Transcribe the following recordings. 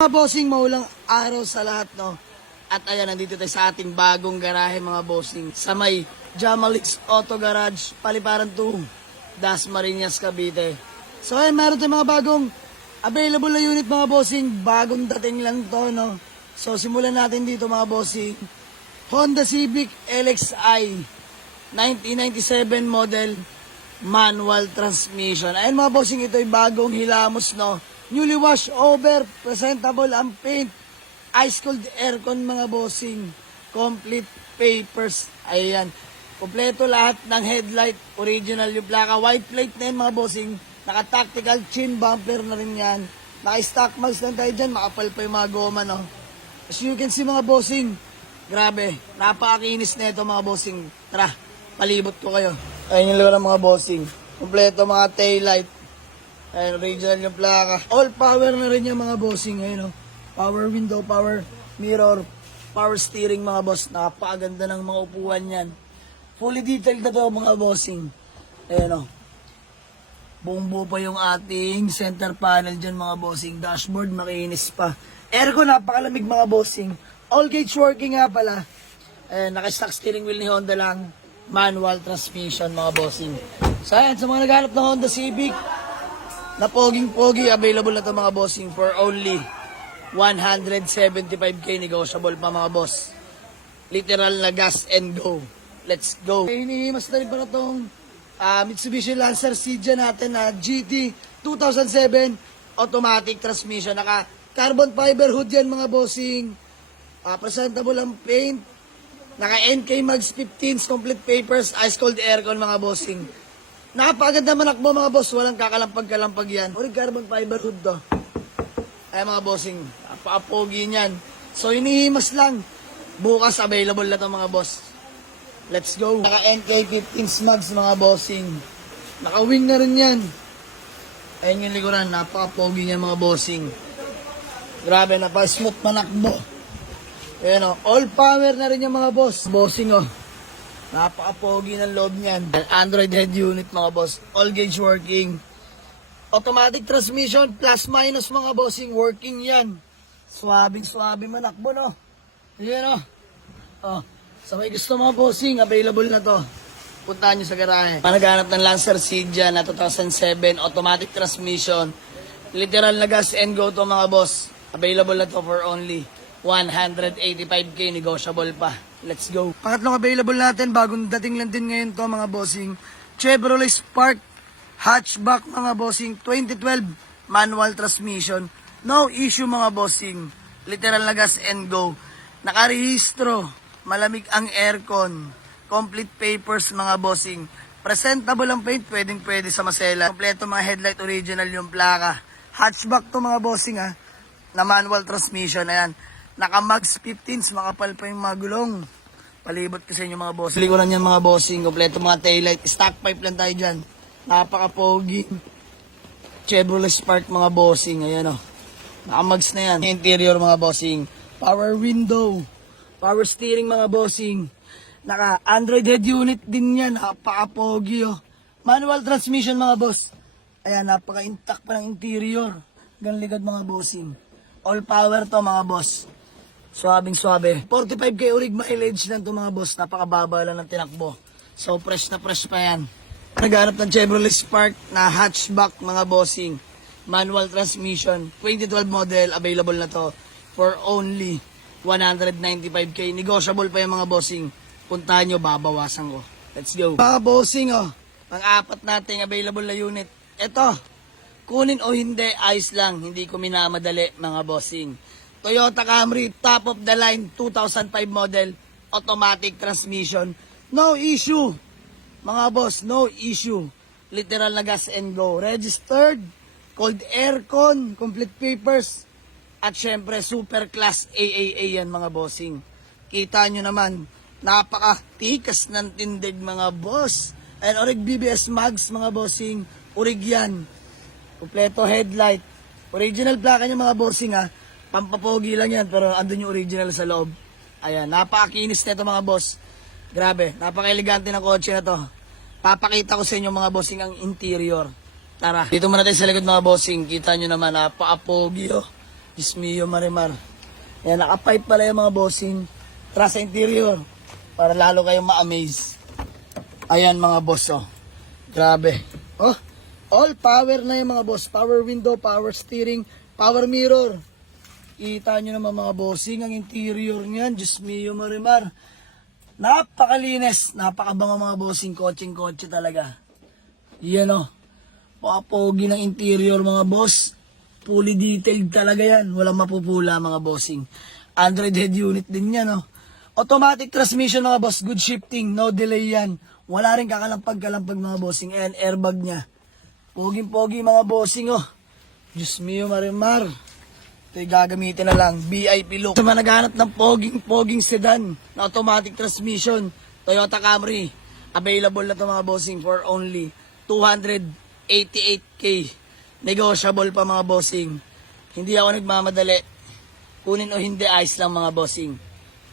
Mga bossing, maulang araw sa lahat, no? At ayan, nandito tayo sa ating bagong garahe, mga bossing. Sa may Jamalix Auto Garage, Paliparan 2, Dasmariñas, Cavite. So ayan, meron tayong mga bagong available na unit, mga bossing. Bagong dating lang to, no? So simulan natin dito, mga bossing. Honda Civic LXI 1997 model, manual transmission. Ayan, mga bossing, ito ay bagong hilamos, no? Newly wash over, presentable ang paint, ice cold aircon, mga bossing, complete papers. Ayan, kompleto lahat ng headlight, original yung plaka, white plate na yan, mga bossing, naka-tactical chin bumper na rin yan, naka-stock mags lang tayo dyan, makapal pa yung mga goma, no? As you can see, mga bossing, grabe, napakakinis na ito, mga bossing. Tara, palibot ko kayo. Ayun yung lugar ng mga bossing, kompleto mga taillight. Ayan, original yung plaka. All power na rin yung mga bossing. Ayun, no? Power window, power mirror, power steering, mga boss. Napakaganda ng mga upuan yan. Fully detailed na to, mga bossing. Ayan, no? Buong buo pa yung ating center panel dyan, mga bossing. Dashboard, makinis pa. Aircon, napakalamig, mga bossing. All gauge working nga pala. Ayan, naka-stock steering wheel ni Honda lang. Manual transmission, mga bossing. So ayan, sa mga naghanap ng Honda Civic na poging-pogi, available na ito, mga bossing, for only 175k, negotiable pa, mga boss. Literal na gas and go. Let's go. Hinihimas na rin pa na itong Mitsubishi Lancer Sedan natin na GT 2007 automatic transmission. Naka carbon fiber hood yan, mga bossing. Presentable ang paint. Naka NK Mags 15s, complete papers, ice cold aircon, mga bossing. Napakaganda manakbo, mga boss. Walang kakalampag-kalampag yan. Uri carbon fiber hood to. Ay, mga bossing, napaka-pogi niyan. So hinihimas lang. Bukas available na to, mga boss. Let's go. Naka NK15 Smugs, mga bossing. Naka-wing na rin yan. Ayun yung likuran. Napaka-pogi niyan, mga bossing. Grabe, napaka-smooth manakbo. Ayan, all power na rin yung mga boss. Bossing, oh. Napaka-pogi ng loob niyan. Android head unit, mga boss. All gauge working. Automatic transmission, plus minus, mga bossing. Working yan. Swabing-swabe manakbo, no? Yan, no? Oh. So may gusto, mga bossing, available na to. Puntahan nyo sa garahe. Panaghanap ng Lancer Sedan na 2007, automatic transmission. Literal na gas and go to, mga boss. Available na to for only 185k, negotiable pa. Let's go. Pangatlong available natin, bagong dating lang din ngayon to, mga bossing. Chevrolet Spark hatchback, mga bossing, 2012 manual transmission. No issue, mga bossing. Literal na gas and go. Nakarehistro, malamig ang aircon, complete papers, mga bossing. Presentable ang paint, pwedeng-pwede sa masela. Kompleto mga headlight, original yung plaka. Hatchback to, mga bossing, ha, na manual transmission. Ayan. Naka-mags 15s, makapal pa yung mga gulong. Palibot ko sa inyo, mga bossing. Likuran yan, mga bossing. Kompleto mga taillight. Stock pipe lang tayo dyan. Napaka-pogi. Chevrolet Spark, mga bossing. Ayan, o. Naka-mags na yan. Interior, mga bossing. Power window. Power steering, mga bossing. Naka-Android head unit din yan. Napaka-pogi, o. Manual transmission, mga boss. Ayan, napaka-intact pa ng interior. Ganligad, mga bossing. All power to, mga boss. Swabing-swabe. 45k urig mileage lang to, mga boss. Napakababa lang ng tinakbo. So, fresh na fresh pa yan. Naghanap ng Chevrolet Spark na hatchback, mga bossing. Manual transmission. 2012 model. Available na to for only 195k. Negotiable pa yung, mga bossing. Puntahan nyo, babawasan ko. Let's go. Mga bossing, oh. Pang-apat nating available na unit. Ito. Kunin o hindi, ayos lang. Hindi ko minamadali, mga bossing. Toyota Camry, top of the line, 2005 model, automatic transmission. No issue, mga boss, no issue. Literal na gas and go. Registered, cold aircon, complete papers, at syempre super class AAA yan, mga bossing. Kita nyo naman, napaka-tikas ng tindig, mga boss. And orig BBS mags, mga bossing, orig yan. Kompleto headlight. Original plaka niya, mga bossing, ha. Pampapogi lang yan, pero andun yung original sa loob. Ayan, napakakinis nito, mga boss. Grabe, napaka-elegante ng kotse na to. Papakita ko sa inyo, mga bossing, ang interior. Tara, dito muna tayo sa likod, mga bossing. Kita nyo naman, napaka-pogi, oh. Diyos mio, Marimar. Yan, naka-pipe pala yung mga bossing. Tara sa interior. Para lalo kayong ma-amaze. Ayan mga boss, oh. Grabe. Oh, all power na yung mga boss. Power window, power steering, power mirror. Kita nyo naman mga bossing, ang interior niyan. Diyos mio, Marimar. Napakalinis. Napakabango mga bossing. Kotseng-kotse talaga. Yan, oh. Papogi ng interior mga boss. Fully detailed talaga yan. Walang mapupula mga bossing. Android head unit din yan, oh. Automatic transmission mga boss. Good shifting. No delay yan. Wala rin kakalampag-kalampag mga bossing. Ayan, airbag niya. Poging-pogi mga bossing, oh. Diyos mio, Marimar. Ito'y gagamitin na lang. VIP look. Sa mga naghanap ng poging sedan na automatic transmission, Toyota Camry. Available na ito mga bossing for only 288K. Negotiable pa mga bossing. Hindi ako nagmamadali. Kunin o hindi, ayos lang mga bossing.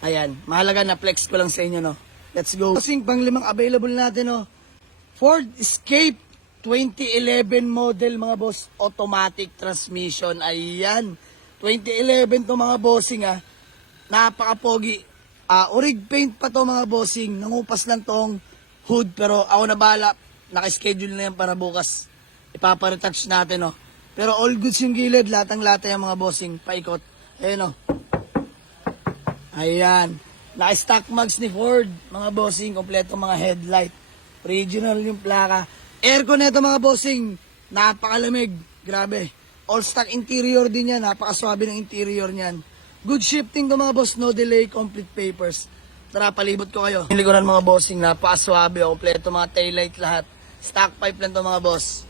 Ayan, mahalaga na flex ko lang sa inyo, no. Let's go. Bossing, pang limang available natin, no. Ford Escape 2011 model mga boss. Automatic transmission. Ayan. 2011 to mga bossing, ah. Napaka-pogi. Orig paint pa to mga bossing. Nangupas lang tong hood pero ako na bahala. Naka-schedule na yan para bukas. Ipaparetouch natin, oh. Pero all goods yung gilid, latang-lata yung mga bossing, paikot. Ayan, oh. Ayan. Naka-stock mags ni Ford, mga bossing, kompleto mga headlight. Original yung plaka. Aircon nito mga bossing, napakalamig. Grabe. All stock interior din yan, napakaswabe ng interior niyan. Good shifting to mga boss, no delay, complete papers. Tara, palibot ko kayo. Yung likuran mga bossing, napakaswabe, kompleto mga taillight lahat. Stock pipe lang to mga boss.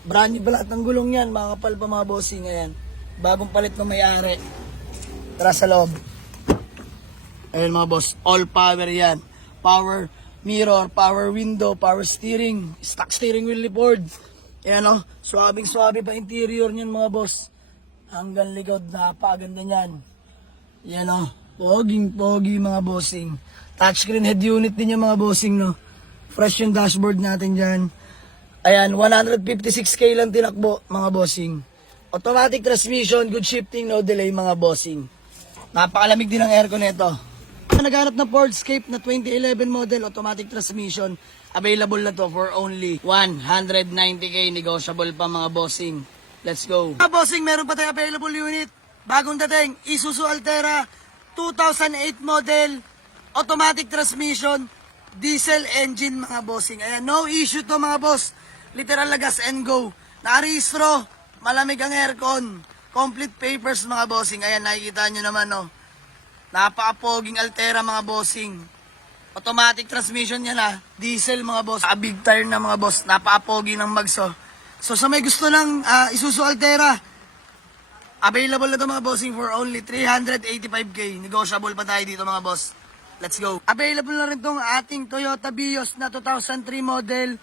Brand new pa lahat ng gulong yan, mga kapal pa mga bossing. Ayan, bagong palit ng may-ari. Tara sa loob. Ayan mga boss, all power yan. Power mirror, power window, power steering, stock steering wheel ni Ford. Ayan o, swabing-swabe pa interior niyan mga boss. Hanggang likod, napakaganda niyan. Ayan o, poging-pogi mga bossing. Touchscreen head unit din yung mga bossing, no. Fresh yung dashboard natin dyan. Ayan, 156K lang tinakbo, mga bossing. Automatic transmission, good shifting, no delay, mga bossing. Napakalamig din ang aircon nito. Naghanap ng Ford Escape na 2011 model, automatic transmission. Available na to for only 190K, negotiable pa mga bossing. Let's go. Mga bossing, meron pa tayong available unit. Bagong dating, Isuzu Altera, 2008 model, automatic transmission, diesel engine mga bossing. Ayan, no issue to mga boss. Literal na gas and go. Nakarehistro, malamig ang aircon. Complete papers mga bossing. Ayan, nakikita nyo naman, no. Napaka-poging Altera mga bossing. Automatic transmission yan, ha. Diesel mga boss. Big tire na mga boss. Napaka-pogi ng magso. So sa may gusto ng Isuzu Altera, available na to mga bossing for only 385K. Negotiable pa tayo dito mga boss. Let's go. Available na rin tong ating Toyota Vios na 2003 model.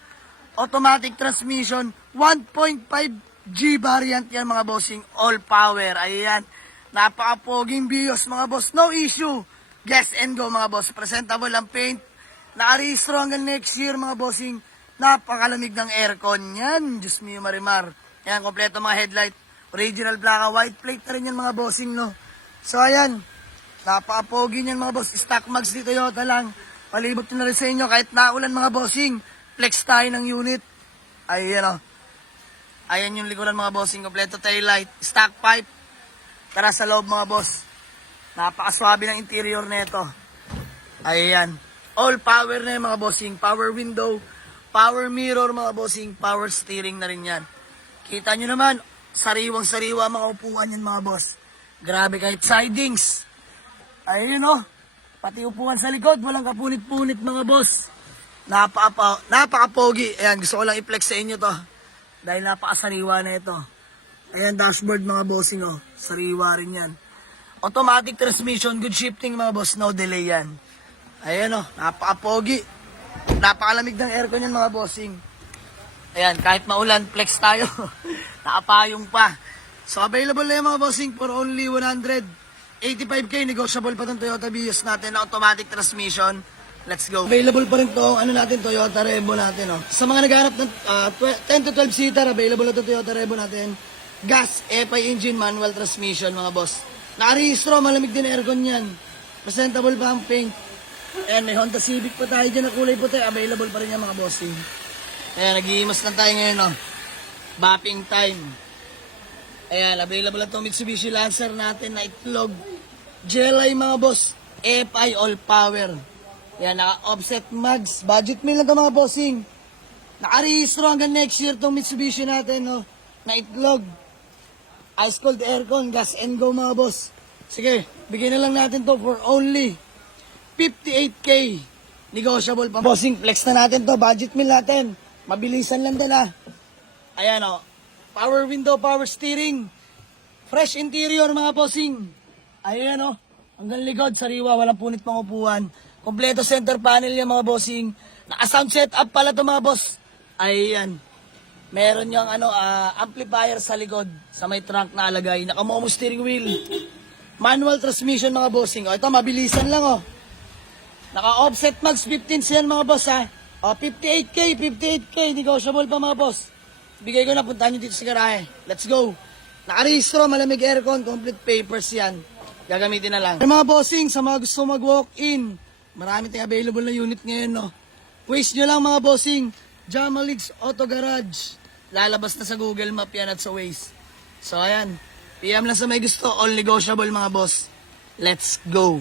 Automatic transmission. 1.5G variant yan mga bossing. All power. Ayan. Napaka-poging Vios mga boss. No issue. Gas and go mga boss. Presentable ang paint. Nakarehistro hanggang next year mga bossing. Napakalamig ng aircon yan. Diyos mio, Marimar. Yan, kompleto mga headlight. Original plaka. White plate na rin yan mga bossing, no. So ayan. Napaka-pogi niyan mga boss. Stock mags di Toyota lang. Palibot na rin sa inyo. Kahit naulan mga bossing. Flex tayo ng unit. Ayan o. Ayan yung likuran mga bossing. Kompleto taillight. Stock pipe. Tara sa loob mga boss. Napakaswabe ng interior nito. Ayan. All power na yung mga bossing. Power window. Power mirror mga bossing. Power steering na rin yan. Kita nyo naman. Sariwang-sariwa mga upuan yan mga boss. Grabe kahit sidings. Ayun o. Pati upuan sa likod. Walang kapunit-punit mga boss. Napaka-pogi. Ayan, gusto ko lang i-flex sa inyo to. Dahil napakasariwa na ito. Ayan, dashboard mga bossing, oh. Sariwa rin yan. Automatic transmission, good shifting mga boss. No delay yan. Ayan, oh. Napaka-pogi. Napakalamig ng aircon yan mga bossing. Ayan, kahit maulan, flex tayo. Nakapayong pa. So, available na yung mga bossing for only 185K. Negotiable pa itong Toyota Vios natin na automatic transmission. Let's go. Available pa rin to, Toyota Revo natin, oh. Sa mga naghanap ng 10 to 12 seater, available na to Toyota Revo natin. gas, FI engine, manual transmission mga boss. Nakarehistro, malamig din aircon yan. Presentable pa ang paint. Ayan, may Honda Civic pa tayo dyan na kulay puti. Available pa rin yan mga bossing. Ayan, nag-iimas lang tayo ngayon, oh. Bapping time. Ayan, available na itong Mitsubishi Lancer natin na itlog. GLI mga boss. FI all power. Ayan, naka-offset mags. Budget meal lang ito mga bossing. Nakarehistro hanggang next year itong Mitsubishi natin, oh. Na itlog. Ice cold aircon, gas and go mga boss. Sige, bigyan na lang natin to for only 58K. Negotiable pa. Bossing, flex na natin to. Budget meal natin. Mabilisan lang din ah. Ayan o. Power window, power steering. Fresh interior mga bossing. Ayan o. Hanggang likod, sariwa, walang punit pang upuan. Kompleto center panel yan mga bossing. Naka-sound setup pala to mga boss. Ayan. Meron yung amplifier sa likod. Sa may trunk na alagay. Naka-momo steering wheel. Manual transmission mga bossing. O ito, mabilisan lang o. Naka-offset mags 15 yan mga boss ha. O 58K. Negotiable pa mga boss. Bigay ko na, puntahan nyo dito sa garahe. Let's go. Nakarehistro, malamig aircon, complete papers yan. Gagamitin na lang. Hey, mga bossing, sa mga gusto mag-walk-in, marami tayong available na unit ngayon no. Waste nyo lang mga bossing. Jamalix Auto Garage. Lalabas na sa Google Map yan at sa Waze. So ayan, PM lang sa may gusto, all negotiable mga boss. Let's go.